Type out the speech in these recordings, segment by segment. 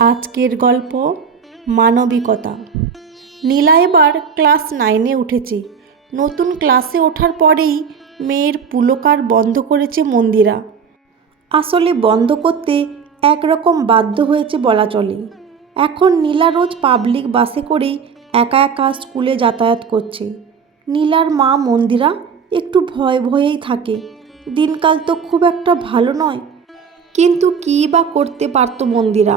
আজকের গল্প মানবিকতা। নীলা এবার ক্লাস 9-এ উঠেছে। নতুন ক্লাসে ওঠার পরেই মেয়ের পুলকার বন্ধ করেছে মন্দিরা। আসলে বন্ধ করতে একরকম বাধ্য হয়েছে বলা চলে। এখন নীলা রোজ পাবলিক বাসে করেই একা একা স্কুলে যাতায়াত করছে। নীলার মা মন্দিরা একটু ভয় ভয়েই থাকে। দিনকাল তো খুব একটা ভালো নয়, কিন্তু কী বা করতে পারত মন্দিরা।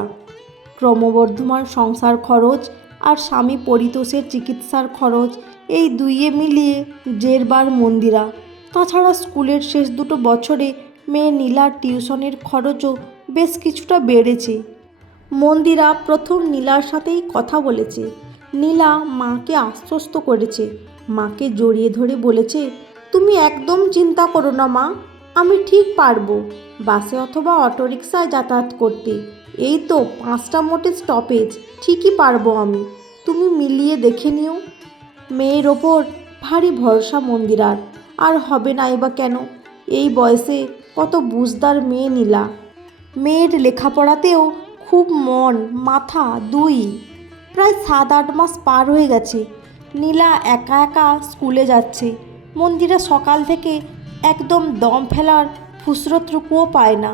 ক্রমবর্ধমান সংসার খরচ আর স্বামী পরিতোষের চিকিৎসার খরচ, এই দুইয়ে মিলিয়ে জেরবার মন্দিরা। তাছাড়া স্কুলের শেষ দুটো বছরে মেয়ে নীলার টিউশনের খরচও বেশ কিছুটা বেড়েছে। মন্দিরা প্রথম নীলার সাথেই কথা বলেছে। নীলা মাকে আশ্বস্ত করেছে। মাকে জড়িয়ে ধরে বলেছে, তুমি একদম চিন্তা করো না মা, আমি ঠিক পারবো বাসে অথবা অটোরিকশায় যাতায়াত করতে। এই তো 5টা মোটে স্টপেজ, ঠিকই পারবো আমি, তুমি মিলিয়ে দেখে নিও। মেয়ের ওপর ভারী ভরসা মন্দিরার। আর হবে নাই বা কেন, এই বয়সে কত বুঝদার মেয়ে নীলা। মেয়ের লেখাপড়াতেও খুব মন মাথা দুই। প্রায় 7-8 মাস পার হয়ে গেছে। নীলা একা একা স্কুলে যাচ্ছে। মন্দিরা সকাল থেকে একদম দম ফেলার ফুসরতটুকুও পায় না।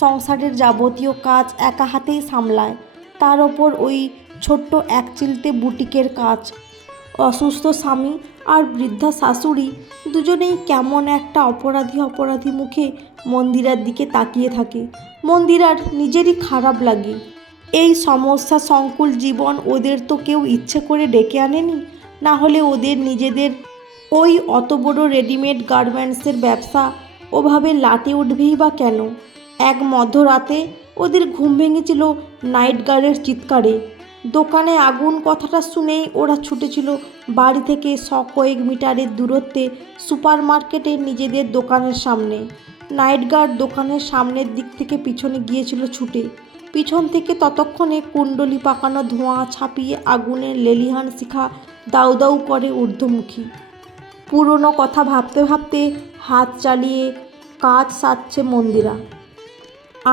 সংসারের যাবতীয় কাজ একা হাতেই সামলায়। তার ওপর ওই ছোট্ট একচিলতে বুটিকের কাজ। অসুস্থ স্বামী আর বৃদ্ধা শাশুড়ি দুজনেই কেমন একটা অপরাধী মুখে মন্দিরার দিকে তাকিয়ে থাকে। মন্দিরার নিজেরই খারাপ লাগে। এই সমস্যা সংকুল জীবন ওদের তো কেউ ইচ্ছে করে ডেকে আনেনি। না হলে ওদের নিজেদের ওই অত বড় রেডিমেড গার্মেন্টসের ব্যবসা ওভাবে লাটে উঠবেই বা কেন? এক মধ্যরাতে ওদের ঘুম ভেঙেছিল নাইট গার্ডের চিৎকারে। দোকানে আগুন কথাটা শুনেই ওরা ছুটেছিল বাড়ি থেকে কয়েক মিটারের দূরত্বে সুপার মার্কেটে নিজেদের দোকানের সামনে। নাইট গার্ড দোকানের সামনের দিক থেকে পিছনে গিয়েছিল ছুটে। পিছন থেকে ততক্ষণে কুণ্ডলি পাকানো ধোঁয়া ছাপিয়ে আগুনের লেলিহান শিখা দাউ দাউ করে ঊর্ধ্বমুখী। পুরনো কথা ভাবতে ভাবতে হাত চালিয়ে কাজ সারছে মন্দিরা।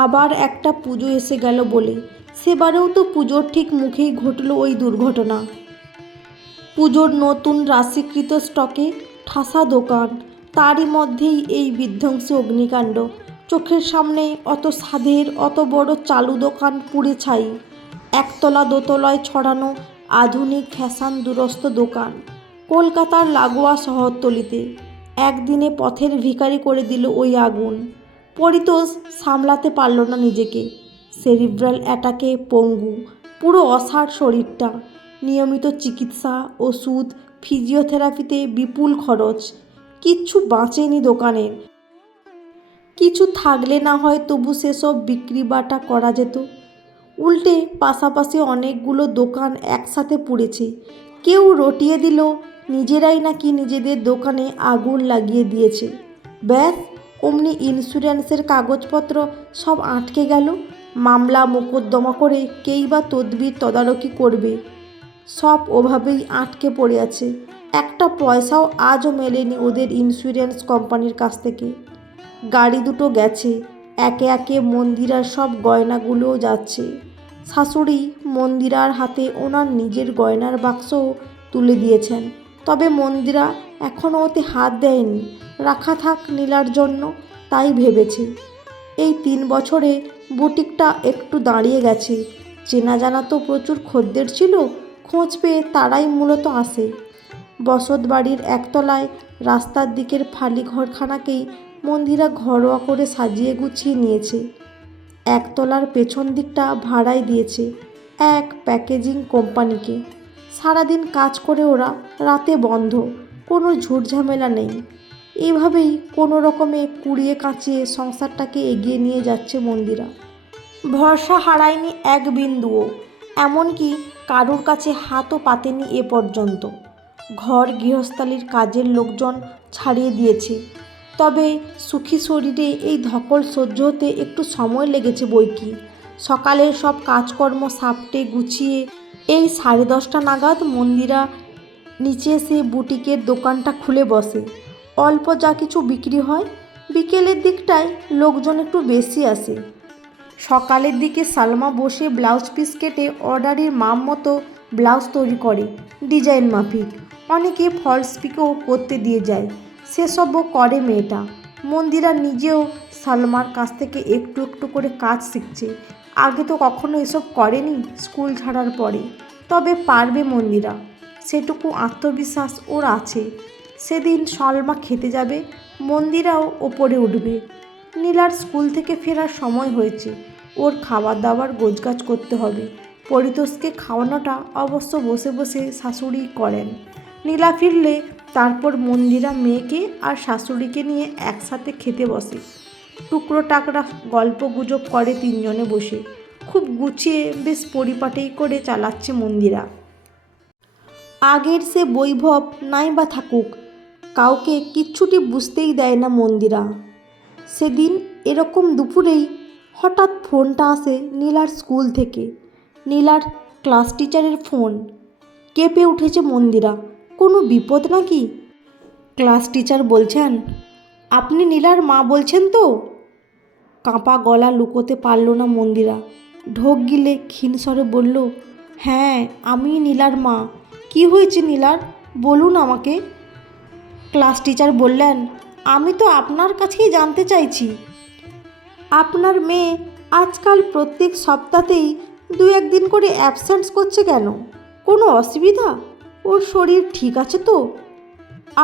আবার একটা পুজো এসে গেল বলে। সেবারেও তো পুজোর ঠিক মুখেই ঘটল ওই দুর্ঘটনা। পুজোর নতুন রাশিকৃত স্টকে ঠাসা দোকান, তারই মধ্যেই এই বিধ্বংসী অগ্নিকাণ্ড। চোখের সামনে অত স্বাদের অত বড় চালু দোকান পুড়ে ছাই। একতলা দোতলায় ছড়ানো আধুনিক ফ্যাশন দুরস্ত দোকান কলকাতার লাগোয়া শহরতলিতে। একদিনে পথের ভিখারি করে দিল ওই আগুন। পরিতোষ সামলাতে পারল না নিজেকে। সেরিব্রাল অ্যাটাকে পঙ্গু, পুরো অসাড় শরীরটা। নিয়মিত চিকিৎসা, ওষুধ, ফিজিওথেরাপিতে বিপুল খরচ। কিচ্ছু বাঁচেনি দোকানের। কিছু থাকলে না হয় তবু সেসব বিক্রি বাটা করা যেত। উল্টে পাশাপাশি অনেকগুলো দোকান একসাথে পুড়েছে। কেউ রটিয়ে দিল নিজেরাই নাকি নিজেদের দোকানে আগুন লাগিয়ে দিয়েছে। ব্যাস, অমনি ইন্স্যুরেন্সের কাগজপত্র সব আটকে গেল। মামলা মোকদ্দমা করে কেই বা তদবির তদারকি করবে। সব ওভাবেই আটকে পড়ে আছে। একটা পয়সাও আজও মেলেনি ওদের ইন্স্যুরেন্স কোম্পানির কাছ থেকে। গাড়ি দুটো গেছে, একে একে মন্দিরার সব গয়নাগুলোও যাচ্ছে। শাশুড়ি মন্দিরার হাতে ওনার নিজের গয়নার বাক্সও তুলে দিয়েছেন। তবে মন্দিরা এখনও ওতে হাত দেয়নি। রাখা থাক নীলার জন্য, তাই ভেবেছে। এই 3 বছরে বুটিকটা একটু দাঁড়িয়ে গেছে। চেনা জানা তো প্রচুর খদ্দের ছিল, খোঁজ পেয়ে তারাই মূলত আসে। বসত বাড়ির একতলায় রাস্তার দিকের ফালি ঘরখানাকেই মন্দিরা ঘরোয়া করে সাজিয়ে গুছিয়ে নিয়েছে। একতলার পেছন দিকটা ভাড়ায় দিয়েছে এক প্যাকেজিং কোম্পানিকে। সারাদিন কাজ করে ওরা, রাতে বন্ধ, কোনো ঝুটঝামেলা নেই। এইভাবেই কোনো রকমে কুড়িয়ে কাচিয়ে সংসারটাকে এগিয়ে নিয়ে যাচ্ছে মন্দিরা। ভরসা হারায়নি এক বিন্দুও। এমনকি কারুর কাছে হাতও পাতেনি এ পর্যন্ত। ঘর গৃহস্থালির কাজের লোকজন ছাড়িয়ে দিয়েছে। তবে সুখী শরীরে এই ধকল সহ্য হতে একটু সময় লেগেছে বৈকি। সকালের সব কাজকর্ম সাপটে গুছিয়ে এই 10:30 নাগাদ মন্দিরা নিচে এসে বুটিকের দোকানটা খুলে বসে। অল্প যা কিছু বিক্রি হয়। বিকেলের দিকটায় লোকজন একটু বেশি আসে। সকালের দিকে সালমা বসে ব্লাউজ পিস কেটে অর্ডারের মাপ মতো ব্লাউজ তৈরি করে, ডিজাইন মাফিক। অনেকে ফলস পিকও করতে দিয়ে যায়, সেসবও করে মেয়েটা। মন্দিরা নিজেও সালমার কাছ থেকে একটু একটু করে কাজ শিখছে। আগে তো কখনো এসব করেনি স্কুল ছাড়ার পরে, তবে পারবে মন্দিরা, সেটুকু আত্মবিশ্বাস ওর আছে। সেদিন সালমা খেতে যাবে, মন্দিরাও ওপরে উঠবে। নীলার স্কুল থেকে ফেরার সময় হয়েছে, ওর খাবার দাবার গোছগাছ করতে হবে। পরিতোষকে খাওয়ানোটা অবশ্য বসে বসে শাশুড়ি করেন। নীলা ফিরলে তারপর মন্দিরা মেয়েকে আর শাশুড়িকে নিয়ে একসাথে খেতে বসে। টুকরো টাকরা গল্প গুজব করে তিনজনে বসে। খুব গুছিয়ে বেশ পরিপাটি করে চালাচ্ছে মন্দিরা। আগের সে বৈভব নাই বা থাকুক, কাউকে কিচ্ছুটি বুঝতেই দেয় না মন্দিরা। সেদিন এরকম দুপুরেই হঠাৎ ফোনটা আসে নীলার স্কুল থেকে। নীলার ক্লাস টিচারের ফোন। কেঁপে উঠেছে মন্দিরা। কোনো বিপদ নাকি? ক্লাস টিচার বলছেন, আপনি নীলার মা বলছেন তো? কাঁপা গলা লুকোতে পারল না মন্দিরা। ঢোক গিলে ক্ষীণ স্বরে বলল, হ্যাঁ আমি নীলার মা। কি হয়েছে নীলার, বলুন আমাকে। ক্লাস টিচার বললেন, আমি তো আপনার কাছেই জানতে চাইছি, আপনার মেয়ে আজকাল প্রত্যেক সপ্তাহতেই দু একদিন করে অ্যাবসেন্স করছে কেন? কোনো অসুবিধা? ওর শরীর ঠিক আছে তো?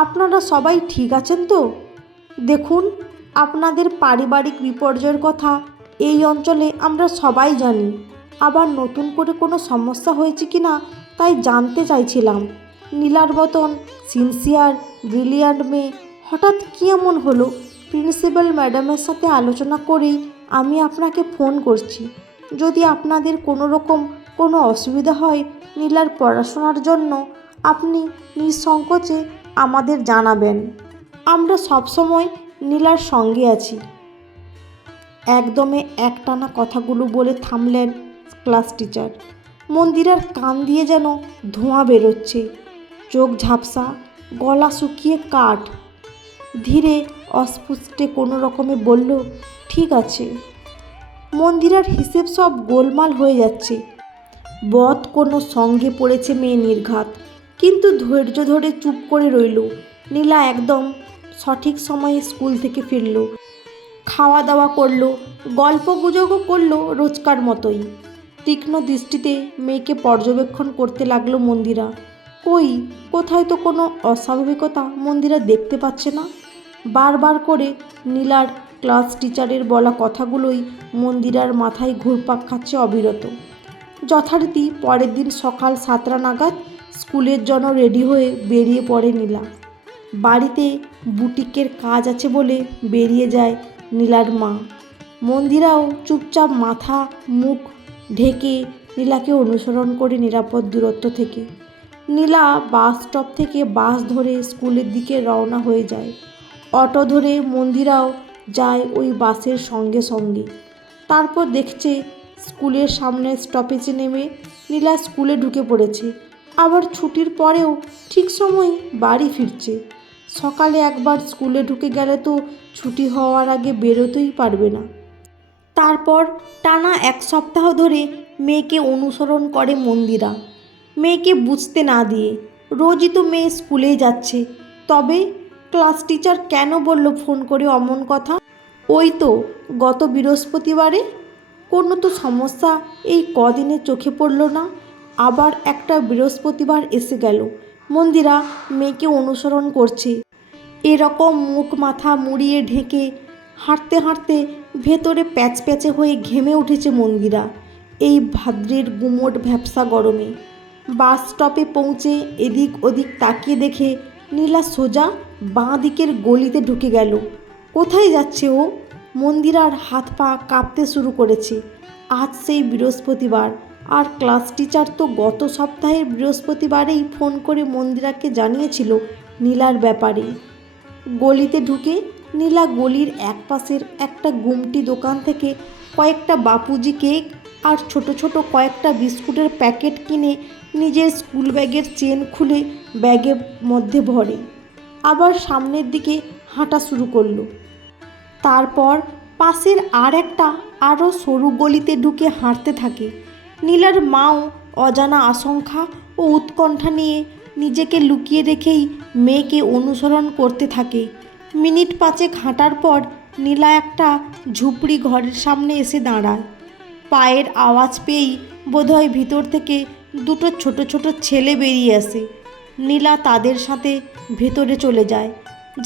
আপনারা সবাই ঠিক আছেন তো? দেখুন, আপনাদের পারিবারিক বিপর্যয়ের কথা এই অঞ্চলে আমরা সবাই জানি। আবার নতুন করে কোনো সমস্যা হয়েছে কি না তাই জানতে চাইছিলাম। নীলার মতন সিনসিয়ার ব্রিলিয়ান্ট মেয়ে হঠাৎ কী এমন হলো? প্রিন্সিপাল ম্যাডামের সাথে আলোচনা করেই আমি আপনাকে ফোন করছি। যদি আপনাদের কোনো রকম কোনো অসুবিধা হয় নীলার পড়াশোনার জন্য, আপনি নিঃসংকোচে আমাদের জানাবেন। আমরা সবসময় নীলার সঙ্গে আছি। একদমে একটানা কথাগুলো বলে থামলেন ক্লাস টিচার। মন্দিরার কান দিয়ে যেন ধোঁয়া বেরোচ্ছে, চোখ ঝাপসা, গলা শুকিয়ে কাঠ। ধীরে অস্ফুটে কোনো রকমে বলল, ঠিক আছে। মন্দিরার হিসেব সব গোলমাল হয়ে যাচ্ছে। বদ কোনো সঙ্গে পড়েছে মেয়ে নির্ঘাত, কিন্তু ধৈর্য ধরে চুপ করে রইল। নীলা একদম সঠিক সময়ে স্কুল থেকে ফিরল, খাওয়া দাওয়া করলো, গল্প গুজবও করলো রোজকার মতোই। তীক্ষ্ণ দৃষ্টিতে মেয়েকে পর্যবেক্ষণ করতে লাগলো মন্দিরা। কোথায় তো কোনো অস্বাভাবিকতা মন্দিরা দেখতে পাচ্ছে না। বারবার করে নীলার ক্লাস টিচারের বলা কথাগুলোই মন্দিরার মাথায় ঘুরপাক খাচ্ছে অবিরত। যথারীতি পরের দিন সকাল 7টা নাগাদ স্কুলের জন্য রেডি হয়ে বেরিয়ে পড়ে নীলা। বাড়িতে বুটিকের কাজ আছে বলে বেরিয়ে যায় নীলার মা। মন্দিরাও চুপচাপ মাথা মুখ ঢেকে নীলাকে অনুসরণ করে নিরাপদ দূরত্ব থেকে। নীলা বাস স্টপ থেকে বাস ধরে স্কুলের দিকে রওনা হয়ে যায়। অটো ধরে মন্দিরাও যায় ওই বাসের সঙ্গে সঙ্গে। তারপর দেখছে স্কুলের সামনে স্টপেজে নেমে নীলা স্কুলে ঢুকে পড়েছে। আবার ছুটির পরেও ঠিক সময় বাড়ি ফিরছে। সকালে একবার স্কুলে ঢুকে গেলে তো ছুটি হওয়ার আগে বেরোতেই পারবে না। তারপর টানা 1 সপ্তাহ ধরে মেয়েকে অনুসরণ করে মন্দিরা, মেয়েকে বুঝতে না দিয়ে। রোজই তো মেয়ে স্কুলেই যাচ্ছে, তবে ক্লাস টিচার কেন বলল ফোন করে অমন কথা? ওই তো গত বৃহস্পতিবারে। কোনো তো সমস্যা এই কদিনে চোখে পড়ল না। আবার একটা বৃহস্পতিবার এসে গেল, মন্দিরা মেয়েকে অনুসরণ করছে। এরকম মুখ মাথা মুড়িয়ে ঢেকে হাঁটতে হাঁটতে ভেতরে প্যাচপ্যাচে হয়ে ঘেমে উঠেছে মন্দিরা এই ভাদ্রের গুমোট ভ্যাপসা গরমে। বাস স্টপে পৌঁছে এদিক ওদিক তাকিয়ে দেখে নীলা সোজা বাঁ দিকের গলিতে ঢুকে গেল। কোথায় যাচ্ছে ও? মন্দিরার হাত পা কাঁপতে শুরু করেছে। আজ সেই বৃহস্পতিবার, আর ক্লাস টিচার তো গত সপ্তাহের বৃহস্পতিবারেই ফোন করে মন্দিরাকে জানিয়েছিল নীলার ব্যাপারে। গলিতে ঢুকে নীলা গলির এক পাশের একটা গুমটি দোকান থেকে কয়েকটা বাপুজি কেক আর ছোট ছোট কয়েকটা বিস্কুটের প্যাকেট কিনে নিজের স্কুল ব্যাগের চেন খুলে ব্যাগের মধ্যে ভরে আবার সামনের দিকে হাঁটা শুরু করলো। তারপর পাশের আর একটা আরও সরু গলিতে ঢুকে হাঁটতে থাকে। নীলার মাও অজানা আশঙ্কা ও উৎকণ্ঠা নিয়ে নিজেকে লুকিয়ে রেখেই মেয়েকে অনুসরণ করতে থাকে। মিনিট 5 হাঁটার পর নীলা একটা ঝুপড়ি ঘরের সামনে এসে দাঁড়ায়। পায়ের আওয়াজ পেয়েই বোধহয় ভিতর থেকে দুটো ছোট ছোট ছেলে বেরিয়ে আসে। নীলা তাদের সাথে ভেতরে চলে যায়।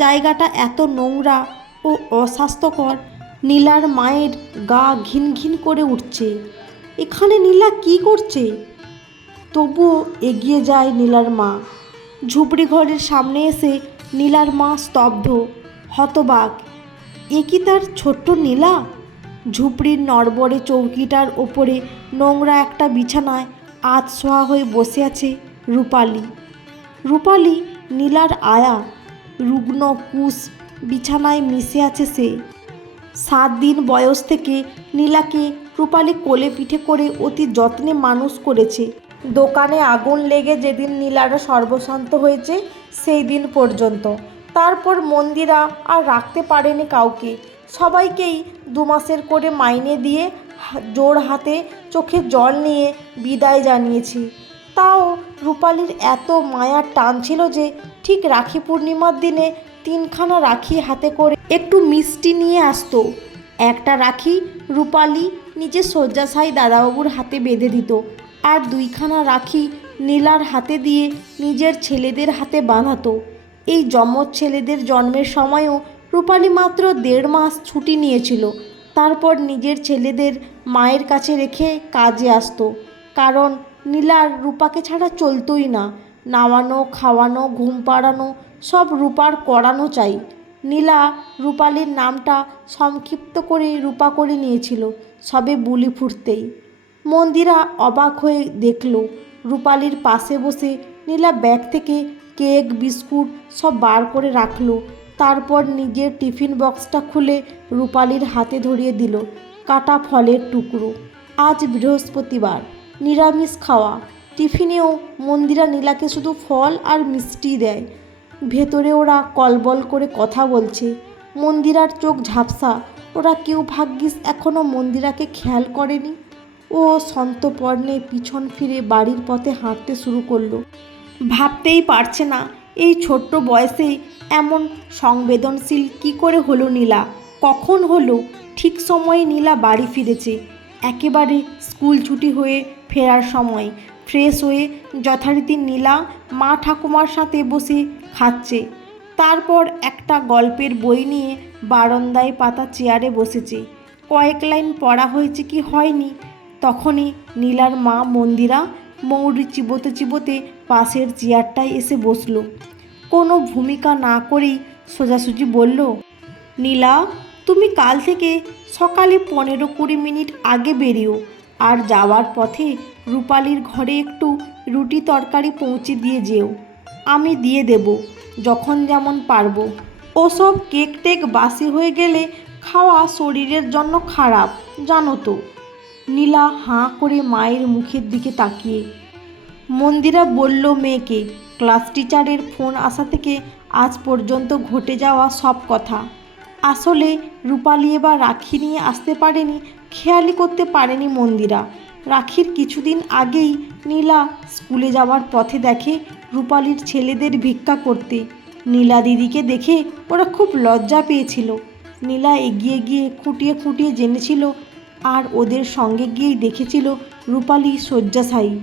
জায়গাটা এত নোংরা ও অস্বাস্থ্যকর, নীলার মায়ের গা ঘিন ঘিন করে উঠছে। এখানে নীলা কি করছে? তবুও এগিয়ে যায় নীলার মা। ঝুপড়ি ঘরের সামনে এসে নীলার মা স্তব্ধ, হতবাক। এ কি তার ছোট্ট নীলা? ঝুপড়ির নড়বড়ে চৌকিটার ওপরে নোংরা একটা বিছানায় আধশোয়া হয়ে বসে আছে রূপালী। রূপালী নীলার আয়া, রুগ্ন কুশ বিছানায় মিশে আছে সে। 7 দিন বয়স থেকে নীলাকে রূপালী কোলে পিঠে করে অতি যত্নে মানুষ করেছে। দোকানে আগুন লেগে যেদিন নীলার সর্বশান্ত হয়েছে সেই দিন পর্যন্ত। তারপর মন্দিরা আর রাখতে পারেনি কাউকে। সবাইকেই 2 মাসের করে মাইনে দিয়ে জোর হাতে চোখে জল নিয়ে বিদায় জানিয়েছি। তাও রূপালীর এত মায়ার টান ছিল যে ঠিক রাখি পূর্ণিমার দিনে 3খানা রাখি হাতে করে একটু মিষ্টি নিয়ে আসতো। একটা রাখি রূপালী নিজে শয্যাশায়ী দাদাবাবুর হাতে বেঁধে দিত, আর 2খানা রাখি নীলার হাতে দিয়ে নিজের ছেলেদের হাতে বাঁধাতো। এই যমজ ছেলেদের জন্মের সময়ও রূপালী মাত্র 1.5 মাস ছুটি নিয়েছিল। তারপর নিজের ছেলেদের মায়ের কাছে রেখে কাজে আসতো, কারণ নীলার রূপাকে ছাড়া চলতোই না। নাওয়ানো, খাওয়ানো, ঘুম পাড়ানো সব রূপার করানো চাই। নীলা রূপালীর নামটা সংক্ষিপ্ত করে রূপা করে নিয়েছিল সবে বুলি ফুটতেই। মন্দিরা অবাক হয়ে দেখল রূপালীর পাশে বসে নীলা ব্যাগ থেকে কেক, বিস্কুট সব বার করে রাখল। তারপর নিজের টিফিন বক্সটা খুলে রূপালীর হাতে ধরিয়ে দিল কাটা ফলের টুকরো। আজ বৃহস্পতিবার, নিরামিষ খাওয়া। টিফিনেও মন্দিরা নীলাকে শুধু ফল আর মিষ্টি দেয়। ভেতরে ওরা কলবল করে কথা বলছে। মন্দিরার চোখ ঝাপসা। ওরা কেউ ভাগ্যিস এখনও মন্দিরাকে খেয়াল করেনি। ও সন্তর্পণে পিছন ফিরে বাড়ির পথে হাঁটতে শুরু করলো। ভাবতেই পারছে না এই ছোট্ট বয়সে এমন সংবেদনশীল কি করে হলো নীলা। কখন হলো? ঠিক সময়ে নীলা বাড়ি ফিরেছে। একেবারে স্কুল ছুটি হয়ে ফেরার সময়। ফ্রেশ হয়ে যথারীতি নীলা মা ঠাকুমার সাথে বসে খাচ্ছে। তারপর একটা গল্পের বই নিয়ে বারান্দায় পাতা চেয়ারে বসেছে। কয়েক লাইন পড়া হয়েছে কি হয়নি, তখনই নীলার মা মন্দিরা মৌরি চিবোতে চিবোতে পাশের চেয়ারটায় এসে বসলো। কোনো ভূমিকা না করেই সোজাসুজি বলল, নীলা, তুমি কাল থেকে সকালে 15-20 মিনিট আগে বেরিও, আর যাওয়ার পথে রূপালীর ঘরে একটু রুটি তরকারি পৌঁছে দিয়ে যেও। আমি দিয়ে দেব যখন যেমন পারবো। ওসব কেক টেক বাসি হয়ে গেলে খাওয়া শরীরের জন্য খারাপ, জানো তো। নীলা হাঁ করে মায়ের মুখের দিকে তাকিয়ে। মন্দিরা বলল মেয়েকে ক্লাস টিচারের ফোন আসা থেকে আজ পর্যন্ত ঘটে যাওয়া সব কথা। আসলে রূপালী এবার রাখি নিয়ে আসতে পারেনি, খেয়ালই করতে পারেনি মন্দিরা। রাখির কিছুদিন আগেই নীলা স্কুলে যাওয়ার পথে দেখে রূপালীর ছেলেদের ভিক্ষা করতে। নীলা দিদিকে দেখে ওরা খুব লজ্জা পেয়েছিল। নীলা এগিয়ে গিয়ে খুঁটিয়ে খুঁটিয়ে জেনেছিল, আর ওদের সঙ্গে গিয়েই দেখেছিল রূপালী শয্যাশায়ী।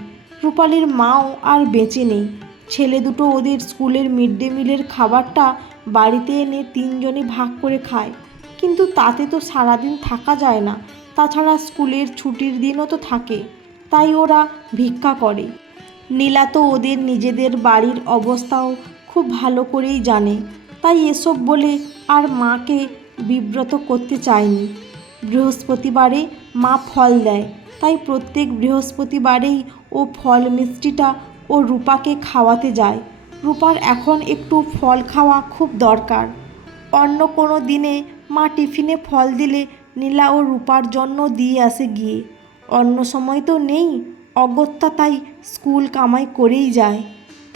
রূপালীর মাও আর বেঁচে নেই। ছেলে দুটো ওদের স্কুলের মিড ডে মিলের খাবারটা বাড়িতে এনে 3 জনে ভাগ করে খায়, কিন্তু তাতে তো সারাদিন থাকা যায় না। তাছাড়া স্কুলের ছুটির দিনও তো থাকে, তাই ওরা ভিক্ষা করে। নীলা তো ওদের নিজেদের বাড়ির অবস্থাও খুব ভালো করেই জানে, তাই এসব বলে আর মাকে বিব্রত করতে চায়নি। বৃহস্পতিবারে মা ফল দেয়, তাই প্রত্যেক বৃহস্পতিবারেই ও ফল মিষ্টিটা ও রূপাকে খাওয়াতে যায়। রূপার এখন একটু ফল খাওয়া খুব দরকার। অন্য কোনো দিনে মা টিফিনে ফল দিলে নীলা ও রূপার জন্য দিয়ে আসে গিয়ে। অন্য সময় তো নেই, অগত্যা তাই স্কুল কামাই করেই যায়।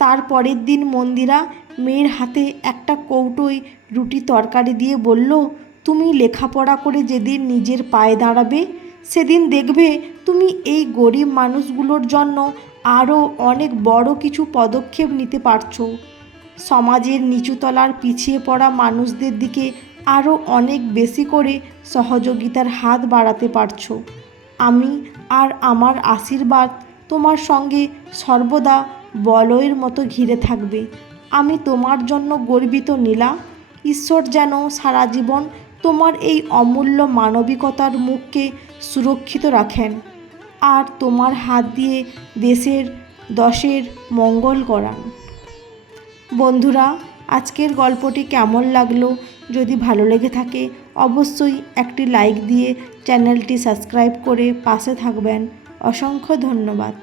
তারপরের দিন মন্দিরা মেয়ের হাতে একটা কৌটোয় রুটি তরকারি দিয়ে বলল, তুমি লেখাপড়া করে যেদিন নিজের পায়ে দাঁড়াবে সেদিন দেখবে তুমি এই গরিব মানুষগুলোর জন্য আরও অনেক বড় কিছু পদক্ষেপ নিতে পারছো। সমাজের নিচুতলার পিছিয়ে পড়া মানুষদের দিকে আরও অনেক বেশি করে সহযোগিতার হাত বাড়াতে পারছো। আমি আর আমার আশীর্বাদ তোমার সঙ্গে সর্বদা বলয়ের মতো ঘিরে থাকবে। আমি তোমার জন্য গর্বিত নীলা। ঈশ্বর যেন সারা জীবন তোমার এই অমূল্য মানবিকতার মুখকে সুরক্ষিত রাখেন আর তোমার হাত দিয়ে দেশের মঙ্গল করান। বন্ধুরা, আজকের গল্পটি কেমন লাগলো? যদি ভালো লেগে থাকে অবশ্যই একটি লাইক দিয়ে চ্যানেলটি সাবস্ক্রাইব করে পাশে থাকবেন। অসংখ্য ধন্যবাদ।